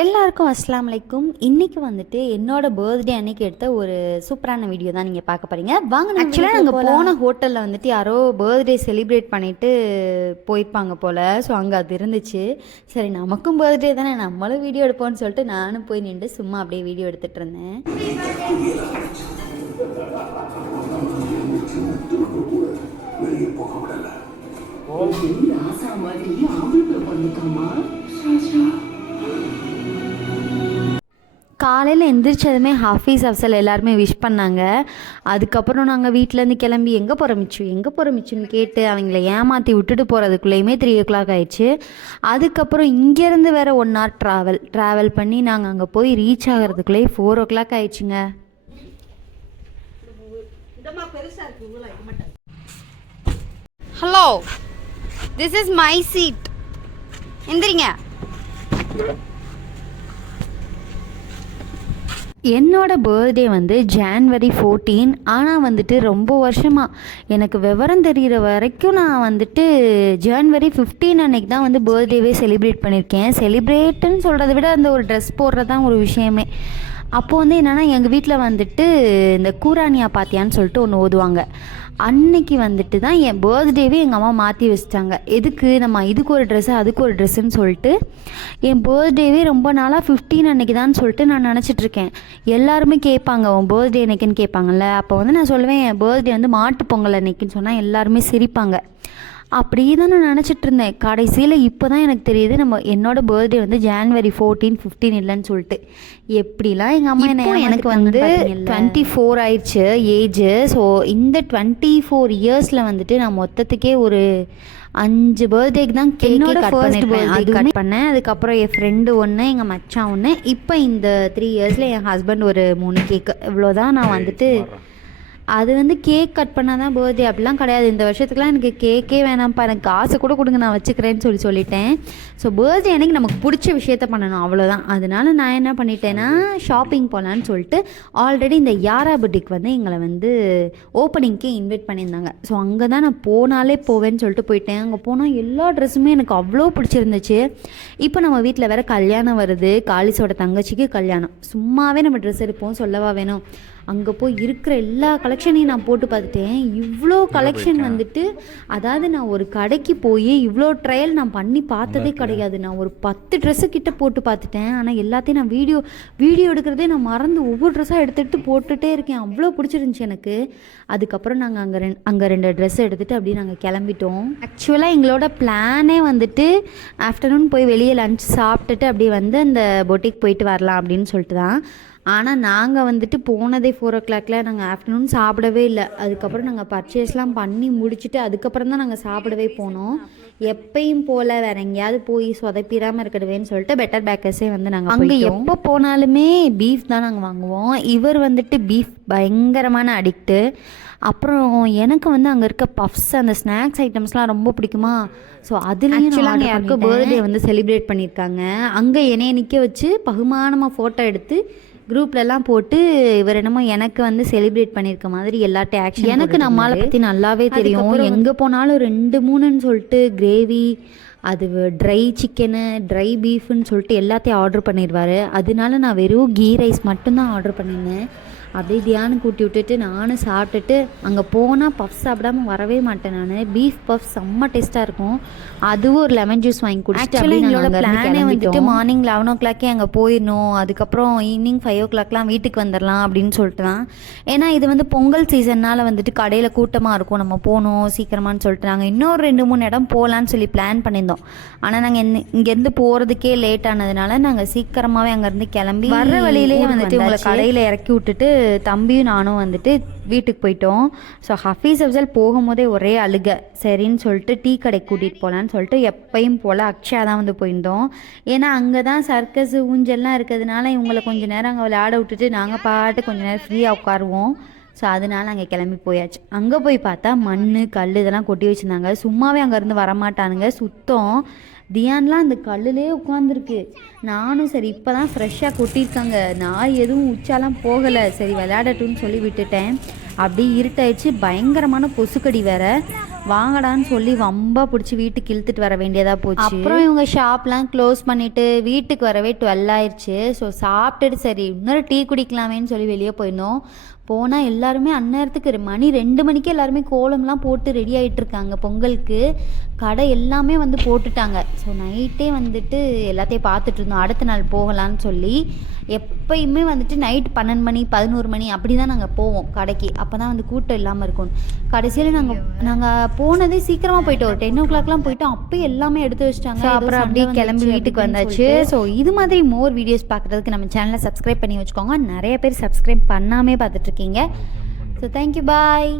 எல்லாருக்கும் அஸ்ஸலாமு அலைக்கும். இன்றைக்கி வந்துட்டு என்னோட பர்த்டே அன்னைக்கு எடுத்த ஒரு சூப்பரான வீடியோ தான் நீங்கள் பார்க்க போகிறீங்க. வாங்க. ஆக்சுவலாக நாங்கள் போன ஹோட்டலில் வந்துட்டு யாரோ பர்த்டே செலிப்ரேட் பண்ணிவிட்டு போயிருப்பாங்க போல். ஸோ அங்கே அது இருந்துச்சு. சரி, நமக்கும் பர்த்டே தானே, நம்மளும் வீடியோ எடுப்போம்னு சொல்லிட்டு நானும் போய் நின்று சும்மா அப்படியே வீடியோ எடுத்துகிட்டு இருந்தேன். காலையில் எந்திரிச்சதுமே ஹாஃபீஸ் அஃப்சல் எல்லாருமே விஷ் பண்ணாங்க. அதுக்கப்புறம் நாங்கள் வீட்டிலேருந்து கிளம்பி எங்கே போகிற மிச்சுன்னு கேட்டு அவங்கள ஏமாற்றி விட்டுட்டு போகிறதுக்குள்ளேயுமே 3 o'clock ஆயிடுச்சு. அதுக்கப்புறம் இங்கேருந்து வேறு 1 hour ட்ராவல் பண்ணி நாங்கள் அங்கே போய் ரீச் ஆகிறதுக்குள்ளேயே 4 o'clock ஆயிடுச்சுங்க. Hello, this is my seat. எந்திரிங்க. என்னோட பர்த்டே வந்து January 14. ஆனால் வந்துட்டு ரொம்ப வருஷமாக எனக்கு விவரம் தெரிகிற வரைக்கும் நான் வந்துட்டு January 15 அன்னைக்கு தான் வந்து பர்த்டேவே செலிப்ரேட் பண்ணியிருக்கேன். செலிப்ரேட்டுன்னு சொல்கிறத விட அந்த ஒரு ட்ரெஸ் போடுறது தான் ஒரு விஷயமே. அப்போது வந்து என்னென்னா, எங்கள் வீட்டில் வந்துட்டு இந்த கூரானியா பாத்தியான்னு சொல்லிட்டு ஒன்று ஓதுவாங்க. அன்னைக்கு வந்துட்டு தான் என் பர்த்டேவே எங்கள் அம்மா மாற்றி வச்சிட்டாங்க. எதுக்கு நம்ம இதுக்கு ஒரு ட்ரெஸ்ஸு அதுக்கு ஒரு ட்ரெஸ்ஸுன்னு சொல்லிட்டு என் பர்த்டேவே ரொம்ப நாளாக 15 அன்னைக்கு தான் சொல்லிட்டு நான் நினச்சிட்ருக்கேன். எல்லாருமே கேட்பாங்க, உன் பர்த்டே அன்னைக்குன்னு கேட்பாங்கல்ல. அப்போ வந்து நான் சொல்லுவேன் என் பர்த்டே வந்து மாட்டு பொங்கல் அன்னைக்குன்னு சொன்னால் எல்லாருமே சிரிப்பாங்க. அப்படி தான் நான் நினச்சிட்டு இருந்தேன். கடைசியில் இப்போ தான் எனக்கு தெரியுது என்னோட பர்த்டே வந்து January 14, 15 இல்லைன்னு சொல்லிட்டு. எப்படிலாம் எங்கள் அம்மா எனக்கு வந்து 24 ஆயிடுச்சு ஏஜு. ஸோ இந்த 24 இயர்ஸில் வந்துட்டு நான் மொத்தத்துக்கே ஒரு 5 பர்த்டேக்கு தான் கேக்கே கட் பண்ணியிருப்பேன். அது கட் பண்ணேன். அதுக்கப்புறம் என் ஃப்ரெண்டு ஒன்று, எங்கள் மச்சான் ஒன்று, இப்போ இந்த 3 இயர்ஸில் என் ஹஸ்பண்ட் ஒரு 3 கேக்கு. இவ்வளோதான் நான் வந்துட்டு. அது வந்து கேக் கட் பண்ணால் தான் பர்த்டே அப்படிலாம் கிடையாது. இந்த வருஷத்துக்குலாம் எனக்கு கேக்கே வேணாம்ப்பா, எனக்கு காசு கூட கொடுங்க, நான் வச்சுக்கிறேன்னு சொல்லிட்டேன். ஸோ பர்த்டே அன்னைக்கு நமக்கு பிடிச்ச விஷயத்த பண்ணணும், அவ்வளோதான். அதனால நான் என்ன பண்ணிட்டேன்னா, ஷாப்பிங் போகலான்னு சொல்லிட்டு ஆல்ரெடி இந்த யாரா புட்டிக் வந்து எங்களை வந்து ஓப்பனிங்க்கே இன்வைட் பண்ணியிருந்தாங்க. ஸோ அங்கே தான் நான் போனாலே போவேன்னு சொல்லிட்டு போயிட்டேன். அங்கே போனால் எல்லா ட்ரெஸ்ஸுமே எனக்கு அவ்வளோ பிடிச்சிருந்துச்சு. இப்போ நம்ம வீட்டில் வேறு கல்யாணம் வருது, காலிஸோட தங்கச்சிக்கு கல்யாணம். சும்மாவே நம்ம ட்ரெஸ் எடுப்போம், சொல்லவா வேணும். அங்கே போய் இருக்கிற எல்லா கலெக்ஷனையும் நான் போட்டு பார்த்துட்டேன். இவ்வளோ கலெக்ஷன் வந்துட்டு, அதாவது நான் ஒரு கடைக்கு போய் இவ்வளோ ட்ரையல் நான் பண்ணி பார்த்ததே கிடையாது. நான் ஒரு 10 ட்ரெஸ்ஸு கிட்ட போட்டு பார்த்துட்டேன். ஆனால் எல்லாத்தையும் நான் வீடியோ எடுக்கிறதே நான் மறந்து ஒவ்வொரு ட்ரெஸ்ஸாக எடுத்துகிட்டு போட்டுகிட்டே இருக்கேன். அவ்வளோ பிடிச்சிருந்துச்சி எனக்கு. அதுக்கப்புறம் நாங்கள் அங்கே 2 ட்ரெஸ் எடுத்துகிட்டு அப்படியே நாங்கள் கிளம்பிட்டோம். ஆக்சுவலாக எங்களோட பிளானே வந்துட்டு ஆஃப்டர்நூன் போய் வெளியே லஞ்ச் சாப்பிட்டுட்டு அப்படியே வந்து அந்த பொட்டிக் போயிட்டு வரலாம் அப்படின்னு சொல்லிட்டு தான். ஆனால் நாங்கள் வந்துட்டு போனதே 4 o'clock. நாங்கள் ஆஃப்டர்நூன் சாப்பிடவே இல்லை. அதுக்கப்புறம் நாங்கள் பர்ச்சேஸ்லாம் பண்ணி முடிச்சுட்டு அதுக்கப்புறம் தான் நாங்கள் சாப்பிடவே போனோம். எப்பயும் போல் வேறு எங்கேயாவது போய் சொதப்பிடாமல் இருக்கடுவேன்னு சொல்லிட்டு பெட்டர் பேக்கர்ஸே வந்து நாங்கள் அங்கே எப்போ போனாலுமே பீஃப் தான் நாங்கள் வாங்குவோம். இவர் வந்துட்டு பீஃப் பயங்கரமான அடிக்ட்டு. அப்புறம் எனக்கு வந்து அங்கே இருக்க பஃப்ஸ், அந்த ஸ்நாக்ஸ் ஐட்டம்ஸ்லாம் ரொம்ப பிடிக்குமா. ஸோ அதுலேயும் அங்கே யாருக்கும் பர்த்டே வந்து செலிப்ரேட் பண்ணியிருக்காங்க. அங்கே என்னைய நிற்க வச்சு பகுமானமாக ஃபோட்டோ எடுத்து குரூப்லலாம் போட்டு இவர் என்னமோ எனக்கு வந்து செலிப்ரேட் பண்ணியிருக்க மாதிரி எல்லாட்டையும் ஆக்ஷன். எனக்கு நம்மளை பற்றி நல்லாவே தெரியும். எங்கே போனாலும் 2, 3ன்னு சொல்லிட்டு கிரேவி, அது ட்ரை சிக்கனு, ட்ரை பீஃப்னு சொல்லிட்டு எல்லாத்தையும் ஆர்டர் பண்ணிடுவார். அதனால நான் வெறும் கீ ரைஸ் மட்டும்தான் ஆர்டர் பண்ணியிருந்தேன். அப்படியே தியானம் கூட்டி விட்டுட்டு நானும் சாப்பிட்டுட்டு அங்கே போனால் பஃப் சாப்பிடாமல் வரவே மாட்டேன். நான் பீஃப் பஃப் செம்ம டேஸ்ட்டாக இருக்கும். அதுவும் ஒரு லெமன் ஜூஸ் வாங்கி குடிச்சிட்டு எங்களோட பிளானே வந்துட்டு மார்னிங் 11 o'clock அங்கே போயிடணும். அதுக்கப்புறம் ஈவினிங் 5 o'clockலாம் வீட்டுக்கு வந்துடலாம் அப்படின்னு சொல்லிட்டு தான். ஏன்னா இது வந்து பொங்கல் சீசன்னால் வந்துட்டு கடையில் கூட்டமாக இருக்கும், நம்ம போகணும் சீக்கிரமானு சொல்லிட்டு நாங்கள் இன்னொரு 2, 3 இடம் போகலான்னு சொல்லி பிளான் பண்ணியிருந்தோம். ஆனால் நாங்கள் இங்கேருந்து போகிறதுக்கே லேட் ஆனதுனால நாங்கள் சீக்கிரமாகவே அங்கேருந்து கிளம்பி வர்ற வழியிலேயே வந்துட்டு உங்களை கடையில் இறக்கி விட்டுட்டு தம்பியும் நானும் வந்துட்டு வீட்டுக்கு போயிட்டோம். ஸோ ஹஃபீஸ் அஃப்சல் போகும்போதே ஒரே அழுக. சரின்னு சொல்லிட்டு டீ கடைக்கு கூட்டிகிட்டு போகலான்னு சொல்லிட்டு எப்பயும் போல் அக்ஷயா தான் வந்து போயிருந்தோம். ஏன்னா அங்கே தான் சர்க்கஸ் ஊஞ்சல்லாம் இருக்கிறதுனால இவங்களை கொஞ்சம் நேரம் அங்கே விளையாட விட்டுட்டு நாங்கள் பாட்டு கொஞ்சம் நேரம் ஃப்ரீயாக உட்காருவோம். ஸோ அதனால அங்கே கிளம்பி போயாச்சு. அங்கே போய் பார்த்தா மண் கல் இதெல்லாம் கொட்டி வச்சுருந்தாங்க. சும்மாவே அங்கேருந்து வரமாட்டானுங்க, சுத்தம். தியான்லாம் அந்த கல்லுலே உட்காந்துருக்கு. நானும் சரி இப்போ தான் ஃப்ரெஷ்ஷாக கொட்டியிருக்காங்க, நான் எதுவும் உச்சாலாம் போகலை, சரி விளையாடட்டும்னு சொல்லி விட்டுட்டேன். அப்படி இருட்டாயிடுச்சு. பயங்கரமான கொசுக்கடி வேறு. வாங்கடான்னு சொல்லி வம்பா பிடிச்சி வீட்டுக்கு இழுத்துட்டு வர வேண்டியதாக போச்சு. அப்புறம் இவங்க ஷாப்லாம் க்ளோஸ் பண்ணிவிட்டு வீட்டுக்கு வரவே 12 ஆயிடுச்சு. ஸோ சாப்பிட்டுட்டு சரி இன்னொரு டீ குடிக்கலாமேன்னு சொல்லி வெளியே போயிருந்தோம். போனால் எல்லாருமே அந்நேரத்துக்கு மணி 2 மணிக்கு எல்லாருமே கோலம்லாம் போட்டு ரெடி ஆகிட்டுருக்காங்க பொங்கலுக்கு. கடை எல்லாமே வந்து போட்டுட்டாங்க. ஸோ நைட்டே வந்துட்டு எல்லாத்தையும் பார்த்துட்டு இருந்தோம் அடுத்த நாள் போகலான்னு சொல்லி. எப்பயுமே வந்துட்டு நைட் 12 மணி 11 மணி அப்படி தான் நாங்கள் போவோம் கடைக்கு. அப்போ தான் வந்து கூட்டம் இல்லாமல் இருக்கும். கடைசியில் நாங்கள் போனதே சீக்கிரமாக போயிட்டோம். ஒரு 10 o'clockலாம் போயிட்டோம். அப்போயே எல்லாமே எடுத்து வச்சிட்டாங்க. அப்புறம் அப்படியே கிளம்பி வீட்டுக்கு வந்தாச்சு. ஸோ இது மாதிரி மோர் வீடியோஸ் பார்க்குறதுக்கு நம்ம சேனலை சப்ஸ்கிரைப் பண்ணி வச்சுக்கோங்க. நிறைய பேர் சப்ஸ்கிரைப் பண்ணாமே பார்த்துட்ருக்கீங்க. ஸோ தேங்க்யூ, பாய்.